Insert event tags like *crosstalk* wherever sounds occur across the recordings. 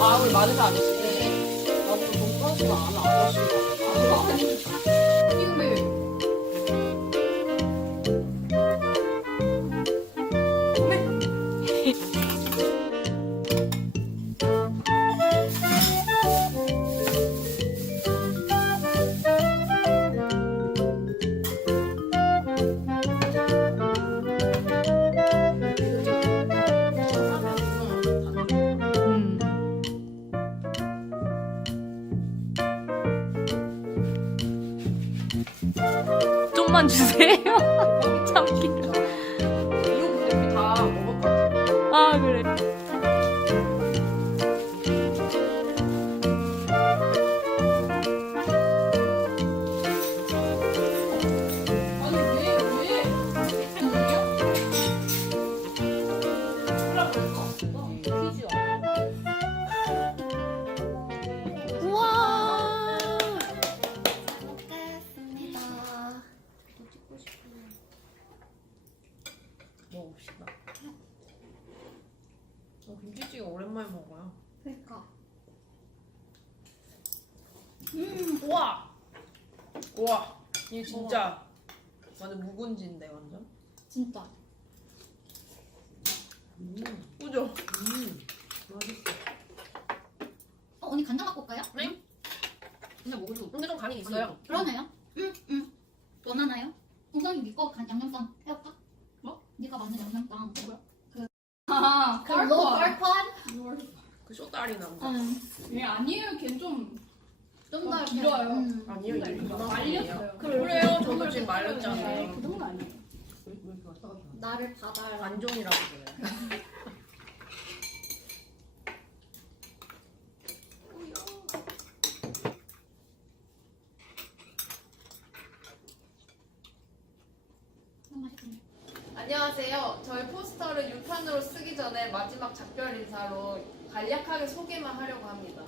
아, 마늘 안 했지. 나도 돈 떨어지면 안 아저씨. 좀만 주세요. 참 길어. 이거 근데 우리 다 먹을 것 같아. 아 그래. 우와! 우와! 이거 진짜 완전 묵은지인데 완전. 진짜. 그죠? 어, 언니 간장 갖고 올까요? 네? 근데 먹을 수 근데 좀 간이 있어요. 그러네요. 응, 응. 원하나요? 우선이 믿고 간 양념쌈 해볼까? 뭐? 네가 만든 양념쌈. 뭐야? 그. 아, 그 로우 얼판? 그 쇼다리 남자. 응. 얘 아니에요. 걔좀 좀더 어, 길어요. 음. 아니요, 이게 말렸어요. 그래요, 저도 지금 말렸잖아요. 그 정도는 아니에요. 나를 받아라. 완종이라고 그래요. 안녕하세요. 저희 포스터를 6판으로 쓰기 전에 마지막 작별 인사로 간략하게 소개만 하려고 합니다.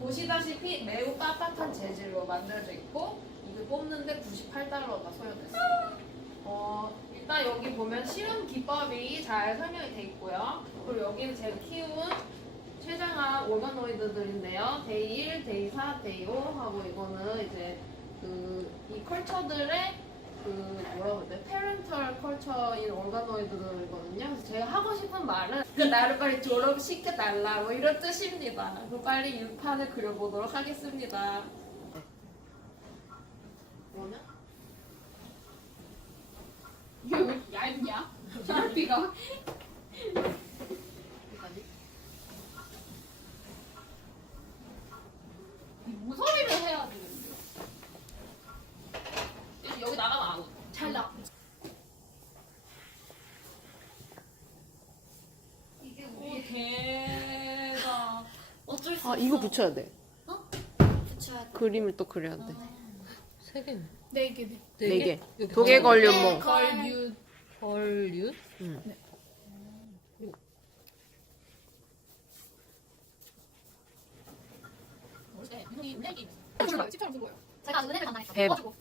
보시다시피 매우 빳빳한 재질로 만들어져 있고 이걸 뽑는데 98달러가 소요됐어요. 어, 일단 여기 보면 실험 기법이 잘 설명이 돼 있고요. 그리고 여기는 제가 키운 최장한 오가노이드들인데요. 데이 1, 데이 4, 데이 5 하고 이거는 이제 그 이 컬처들의 그 뭐라고 해야 돼? 페렌털 컬처인 organoid들이거든요. 그래서 제가 하고 싶은 말은 그 나를 빨리 졸업시켜 달라 뭐 이런 뜻입니다. 그 빨리 유판을 그려보도록 하겠습니다. 뭐냐? 이게 왜 얇냐? 샤피가 모서리를 해야 되는데. 여기 나가면 안 와. 잘 나. 이게 우리 개가 어쩔 수아 없어. 이거 붙여야 돼. 붙여야 돼. 그림을 또 그려야 돼. 세 개. 네 개. 네. 네 개. 도개 걸륜목. 걸류. 벌류. 집처럼 들어요. 제가 은혜를 담당했어. 대박. 꺼주고.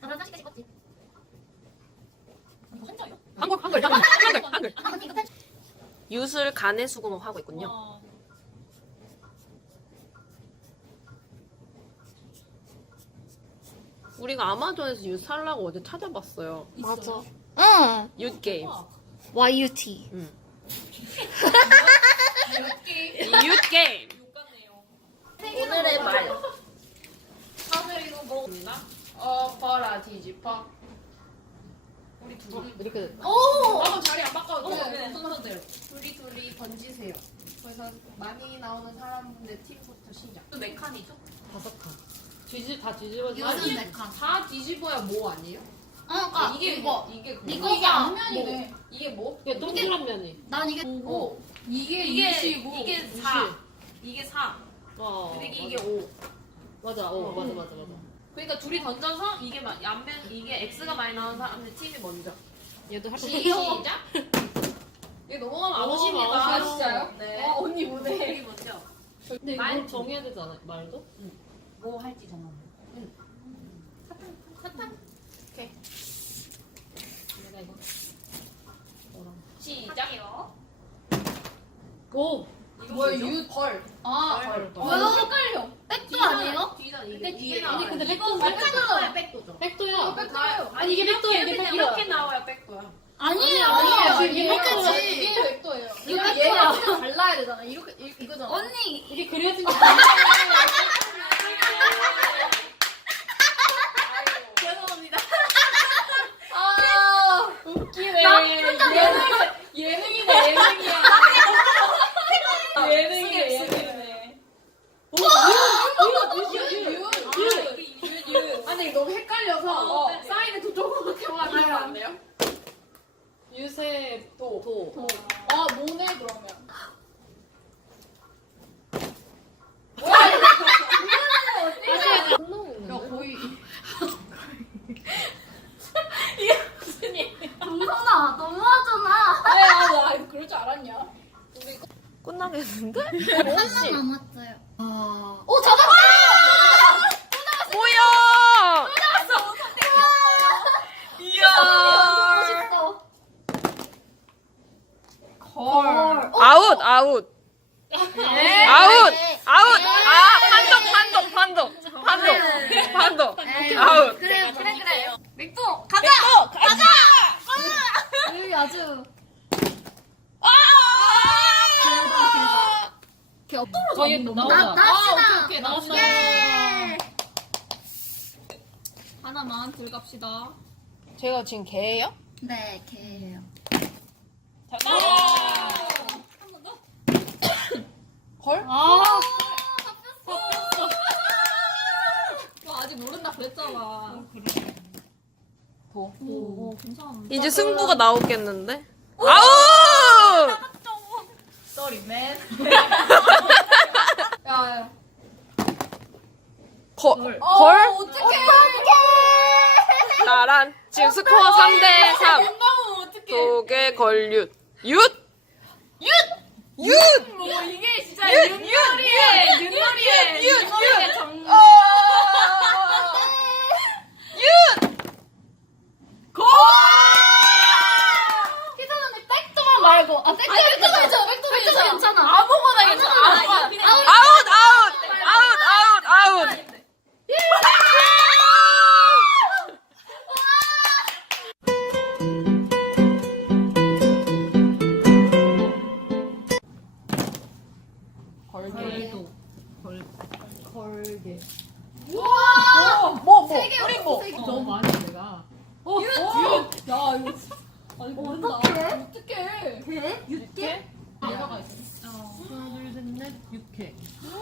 다들 하나씩 씩 껐지. 이거 한글 한글 한글 한글. 유술 간의 수공업 하고 있군요. 어. 우리가 아마존에서 유살라고 어제 찾아봤어요. 맞아. 응. 윷 게임. YUT. 윷 게임. 오늘의 말. 다들 이거 먹었나? 어, 봐라 뒤집어. 우리 둘이 이렇게 오! 나도 자리 안 바꿔도 돼. 네. 순서대로. 둘이 둘이 던지세요. 그래서 많이 나오는 사람의 팀부터 시작. 몇 칸이죠? 다섯 칸. 뒤집 다 뒤집어. 이거는 내 칸. 다 뒤집어야 뭐 아니에요? 어, 그러니까 이게 이거. 이게 그거. 이거가 이게 앞면이네. 이게 뭐? 이게 동그란 면이. 난 이게 오. 이게 이게 이시고 이게 4. 이게 4. 어. 그리고 이게 5. 맞아. 어, 맞아, 맞아, 맞아. 그러니까 둘이 던져서 이게 마- 앞면 이게 X가 많이 나오는 사람들 팀이 먼저. 얘도 할 시작. 이게 넘어가면 아웃입니다. 아, 진짜요? 네. 어, 언니 무대. 여기 먼저. 근데 말- 이걸 정해야 되지 않아? 말도? 뭐 할지 정하는. 내가 이거. 뭐랑. 시 오. 뭐야 유 벌. 아, 걸. 뭐야? 헷갈려. 백도 아니에요? 뒤잖아 근데 이게. 뒤에 이게 나와요. 근데 이건 백도 백도잖아요. 백도죠. 백도야. 백도예요. 아니 이게 백도야 이게 그냥 백도야. 이렇게 나와야 백도야. 아니에요. 아니에요. 이게 이게 백도지. 백도지. 이게 백도예요. 이게 진짜 달라야 되잖아. 이렇게 이- 이거잖아. 언니, 이게 그려진 거. 죄송합니다. 아 웃기네. 예능 예능이네 예능이야. 예능이네 예능이네. 오, 아니 너무 헷갈려서 어, 사인을 저쪽으로만 하면 안 돼요? 유세 도. 도. 아 뭐네 그러면. 야 거의 동선아, 너무하잖아. 아야 나 그럴 줄 알았냐? 끝나겠는데? 하나 남았어요. 아. 오, 잡았다! 뭐야! 멋있어. 걸. 아웃, 아웃. 아웃! 아웃! 아, 판독, 판독, 판독. 판독. 판독. 에이, 아웃. 그래, 그래, 그래. 맥도, 가자! 가자! 으이, 아주. 대박, 대박. 걔 엎드려 저기 나, 나오자. 나시다. 오케이, 나왔어. 예. 하나만 들어갑시다. 제가 지금 개예요? 네, 걔예요. 걸? 아. 와 아직 모른다 그랬잖아. 도. 오, 괜찮아. 이제 승부가 나오겠는데? 아웃! 썰이맨. 야야. 거, 걸? 어떡해. 나란. 지금 스코어 3대 3. 엄마는 어떡해. 도개 걸윷. 윷! 윷! 뭐 이게 진짜 윷놀이에 윷놀이에 윷놀이에 정. 희선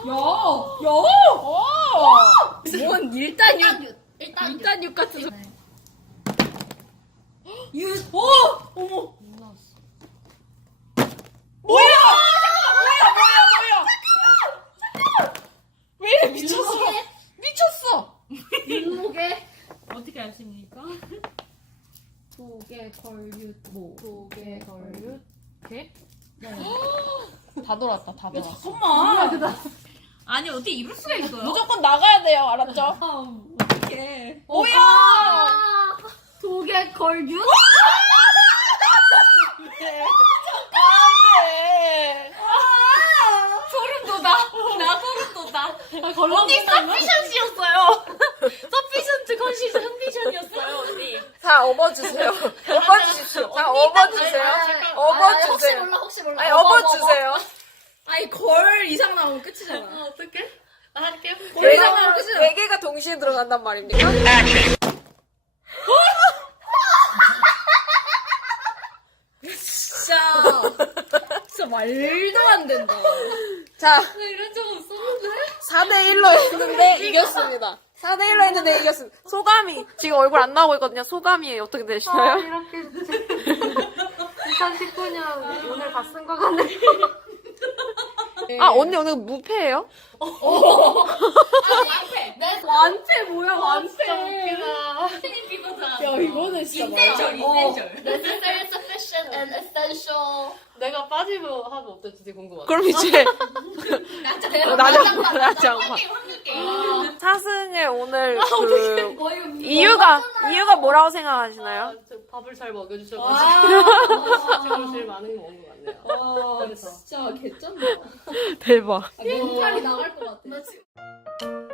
야. 야. 뭔 일단 일단 육. 일단 육. 일단 육 같은 소 윷. 오. 어머. 뭐야! 뭐야, 뭐야, 뭐야! 왜 이래 미쳤어? 미쳤어! 육목에. 어떻게 아십니까? 도개 걸윷 모. 도개 걸윷 개. *gasps* 다 돌았다, 다 돌았어. 잠깐만. 아니 어떻게 이럴 수가 있어요? 무조건 나가야 돼요, 알았죠? 아, 어떡해. 뭐야! 아, 도개 걸육? 안돼! 소름 돋아. 나 소름 돋아. 아, 언니 서피션이었어요. 서피션트 컨디션 컨디션이었어요 언니. 다 업어주세요. *laughs* 업어주십시오. 다 업어주세요. 혹시 업어주세요. 몰라, 혹시 몰라. 아니, 업어주세요. 아니 걸 이상 나오면 끝이잖아. 어떡해? 나 할게요. 개가, 네 개가 동시에 들어간단 말입니까? 진짜. 진짜 말도 안 된다. 자, 나 이런 적 없었는데. 4대1로 했는데 이겼습니다. 4대1로 했는데 이겼습니다. 소감이, 지금 얼굴 안 나오고 있거든요. 소감이 어떻게 되시나요? 이렇게 2019년 오늘 다쓴것 같네요. 아, 언니 오늘 무패예요? *laughs* 네, 완패 뭐야 완패. 웃기다. 야 이거는 진짜 말이야. 어. 내가 빠지면 하면 어떨지 궁금하다. 그럼 이제 *laughs* 나잖아요. 나장. 사승의 오늘 아, 그뭐 이거 이유가 이유가 뭐라고 생각하시나요? 아, 저 밥을 잘 먹여주셔가지고 와. *laughs* 지금 제일 많은 거 먹은 것 같네요. 와. 진짜 개쩐다. *laughs* 대박. 아, 멘탈이 나갈 것 같아. 나 지금 아